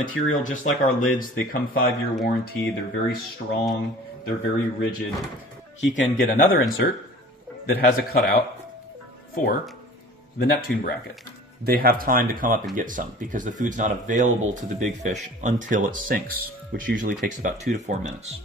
material just like our lids. They come 5-year warranty. They're very strong. They're very rigid. He can get another insert that has a cutout for the Neptune bracket. They have time to come up and get some because the food's not available to the big fish until it sinks, which usually takes about 2 to 4 minutes.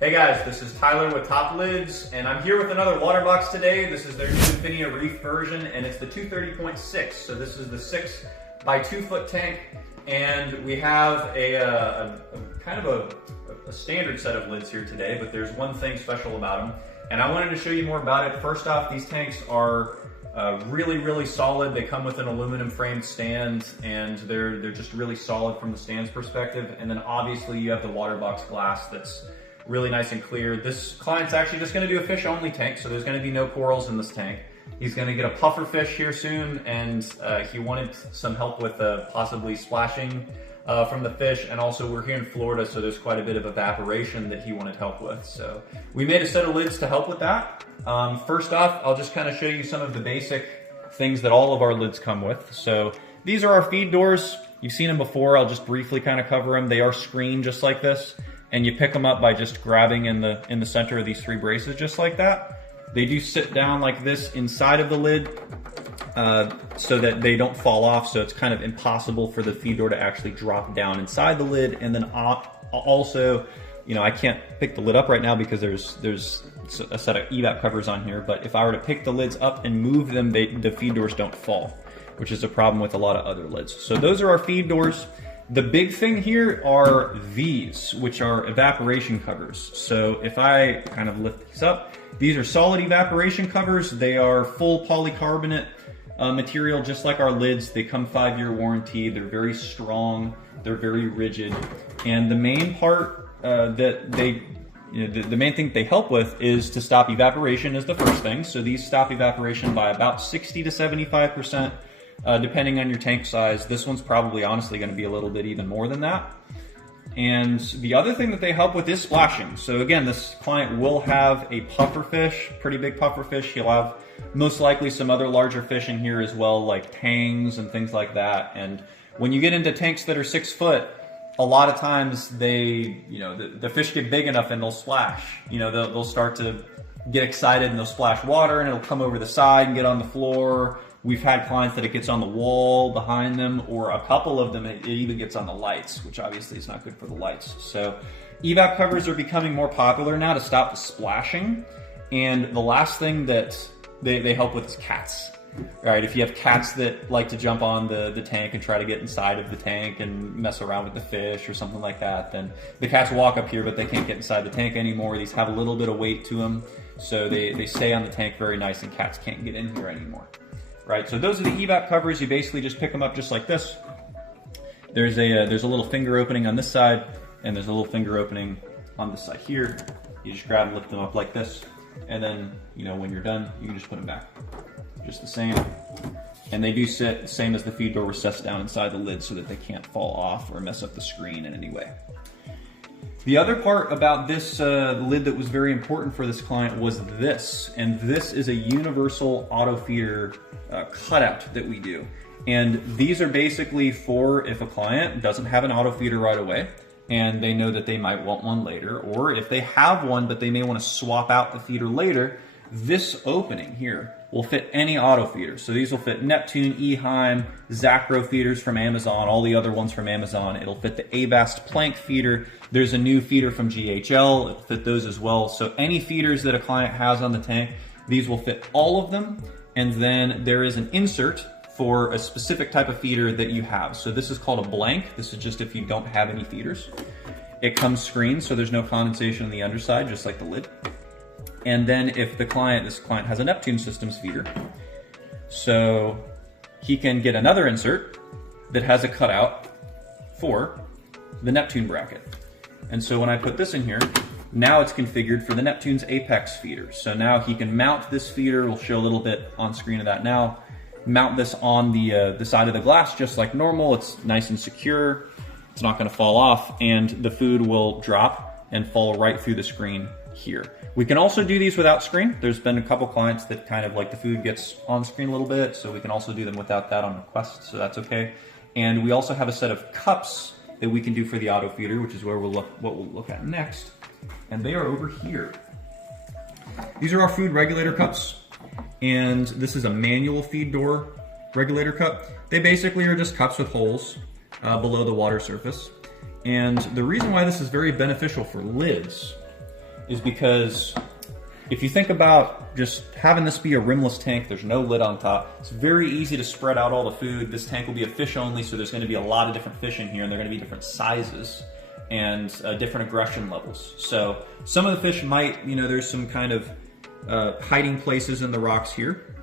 Hey guys, this is Tyler with Top Lids, and I'm here with another water box today. This is their new Infinia Reef version, and it's the 230.6. So this is the 6 by 2 foot tank, and we have a kind of a standard set of lids here today, but there's one thing special about them, and I wanted to show you more about it. First off, these tanks are really solid. They come with an aluminum framed stand, and they're just really solid from the stand's perspective. And then obviously you have the water box glass that's really nice and clear. This client's actually just going to do a fish only tank, so there's going to be no corals in this tank. He's going to get a puffer fish here soon, and he wanted some help with possibly splashing from the fish, and also we're here in Florida, so there's quite a bit of evaporation that he wanted help with. So we made a set of lids to help with that. First off, I'll just kind of show you some of the basic things that all of our lids come with. So these are our feed doors. You've seen them before. I'll just briefly kind of cover them. They are screened just like this, and you pick them up by just grabbing in the center of these 3 braces just like that. They do sit down like this inside of the lid so that they don't fall off, so it's kind of impossible for the feed door to actually drop down inside the lid. And then also, you know, I can't pick the lid up right now because there's a set of Evap covers on here, but if I were to pick the lids up and move them, the feed doors don't fall, which is a problem with a lot of other lids. So those are our feed doors. The big thing here are these, which are evaporation covers. So if I kind of lift these up, these are solid evaporation covers. They are full polycarbonate material, just like our lids. They come 5-year warranty. They're very strong. They're very rigid. And the main part the main thing they help with is to stop evaporation is the first thing. So these stop evaporation by about 60 to 75%. Depending on your tank size. This one's probably honestly going to be a little bit even more than that. And the other thing that they help with is splashing. So again, this client will have a puffer fish, pretty big puffer fish. He'll have most likely some other larger fish in here as well, like tangs and things like that. And when you get into tanks that are 6 foot, a lot of times the fish get big enough and they'll splash. You know, they'll start to get excited and they'll splash water, and it'll come over the side and get on the floor. We've had clients that it gets on the wall behind them, or a couple of them, it even gets on the lights, which obviously is not good for the lights. So Evap covers are becoming more popular now to stop the splashing. And the last thing that they help with is cats. Right? If you have cats that like to jump on the tank and try to get inside of the tank and mess around with the fish or something like that, then the cats walk up here, but they can't get inside the tank anymore. These have a little bit of weight to them, so they stay on the tank very nice, and cats can't get in here anymore. Right, so those are the Evap covers. You basically just pick them up just like this. There's a little finger opening on this side, and there's a little finger opening on this side here. You just grab and lift them up like this, and then, you know, when you're done, you can just put them back. Just the same. And they do sit same as the feed door, recessed down inside the lid so that they can't fall off or mess up the screen in any way. The other part about this lid that was very important for this client was this, and this is a universal auto feeder cutout that we do. And these are basically for if a client doesn't have an auto feeder right away and they know that they might want one later, or if they have one but they may want to swap out the feeder later, this opening here will fit any auto feeder. So these will fit Neptune, Eheim, Zacro feeders from Amazon, all the other ones from Amazon. It'll fit the Avast plank feeder. There's a new feeder from GHL. It'll fit those as well. So any feeders that a client has on the tank, these will fit all of them. And then there is an insert for a specific type of feeder that you have. So this is called a blank. This is just if you don't have any feeders. It comes screened, so there's no condensation on the underside, just like the lid. And then if this client has a Neptune Systems feeder, so he can get another insert that has a cutout for the Neptune bracket. And so when I put this in here, now it's configured for the Neptune's Apex feeder. So now he can mount this feeder. We'll show a little bit on screen of that now. Mount this on the side of the glass just like normal. It's nice and secure. It's not going to fall off, and the food will drop and fall right through the screen here. We can also do these without screen. There's been a couple clients that kind of like the food gets on screen a little bit, so we can also do them without that on request, so that's okay. And we also have a set of cups that we can do for the auto feeder, which is where what we'll look at next. And they are over here. These are our food regulator cups, and this is a manual feed door regulator cup. They basically are just cups with holes below the water surface. And the reason why this is very beneficial for lids is because if you think about just having this be a rimless tank, there's no lid on top, it's very easy to spread out all the food. This tank will be a fish only, so there's going to be a lot of different fish in here, and they're going to be different sizes and different aggression levels. So some of the fish might, there's some kind of hiding places in the rocks here,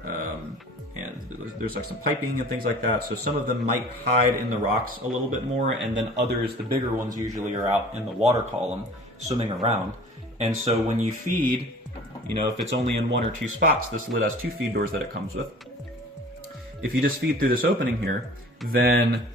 and there's like some piping and things like that. So some of them might hide in the rocks a little bit more, and then others, the bigger ones, usually are out in the water column swimming around. And so when you feed, if it's only in one or two spots, this lid has two feed doors that it comes with. If you just feed through this opening here, then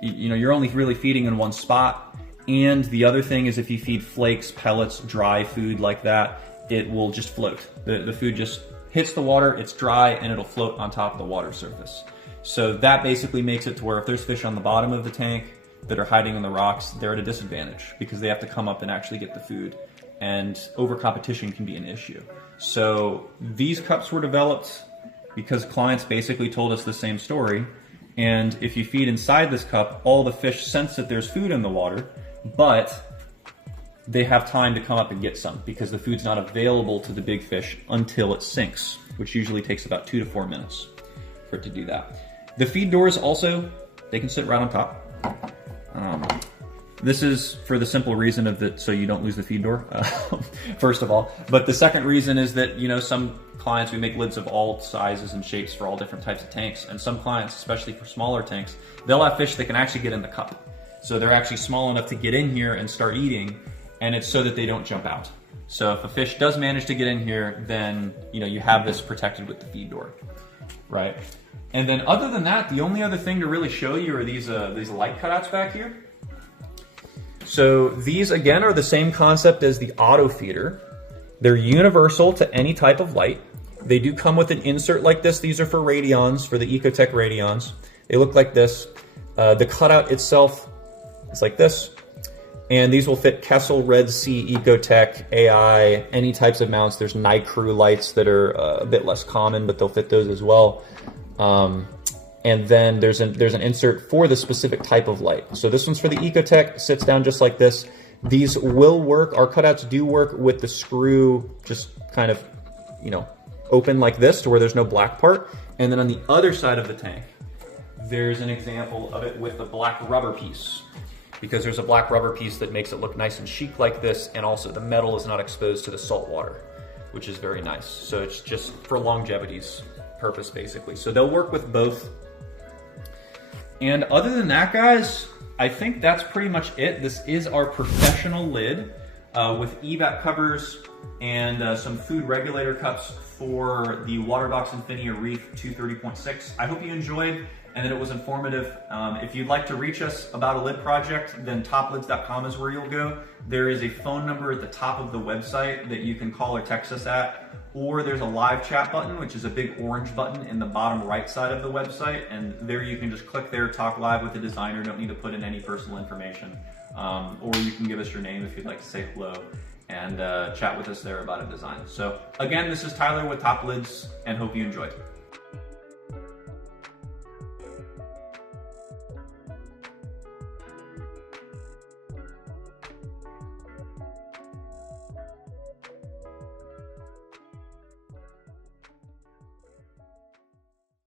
you're only really feeding in one spot. And the other thing is, if you feed flakes, pellets, dry food like that, it will just float. The food just hits the water, it's dry, and it'll float on top of the water surface. So that basically makes it to where if there's fish on the bottom of the tank that are hiding in the rocks, they're at a disadvantage because they have to come up and actually get the food. And over competition can be an issue. So these cups were developed because clients basically told us the same story. And if you feed inside this cup, all the fish sense that there's food in the water, but they have time to come up and get some because the food's not available to the big fish until it sinks, which usually takes about 2 to 4 minutes for it to do that. The feed doors also, they can sit right on top. This is for the simple reason of that, so you don't lose the feed door, first of all. But the second reason is that, some clients, we make lids of all sizes and shapes for all different types of tanks. And some clients, especially for smaller tanks, they'll have fish that can actually get in the cup. So they're actually small enough to get in here and start eating, and it's so that they don't jump out. So if a fish does manage to get in here, then, you have this protected with the feed door, right? And then other than that, the only other thing to really show you are these light cutouts back here. So these, again, are the same concept as the auto feeder. They're universal to any type of light. They do come with an insert like this. These are for radions, for the Ecotech radions. They look like this. The cutout itself is like this. And these will fit Kessel, Red Sea, Ecotech, AI, any types of mounts. There's NiCrew lights that are a bit less common, but they'll fit those as well. And then there's an insert for the specific type of light. So this one's for the Ecotech, sits down just like this. These will work, our cutouts do work with the screw just kind of, open like this to where there's no black part. And then on the other side of the tank, there's an example of it with the black rubber piece, because there's a black rubber piece that makes it look nice and chic like this, and also the metal is not exposed to the salt water, which is very nice. So it's just for longevity's purpose, basically. So they'll work with both. And other than that, guys, I think that's pretty much it. This is our professional lid with Evap Covers and some food regulator cups for the Waterbox Infinia Reef 230.6. I hope you enjoyed and that it was informative. If you'd like to reach us about a lid project, then toplids.com is where you'll go. There is a phone number at the top of the website that you can call or text us at, or there's a live chat button, which is a big orange button in the bottom right side of the website, and there you can just click there, talk live with the designer, don't need to put in any personal information, or you can give us your name if you'd like to say hello, and chat with us there about a design. So again, this is Tyler with Top Lids, and hope you enjoyed.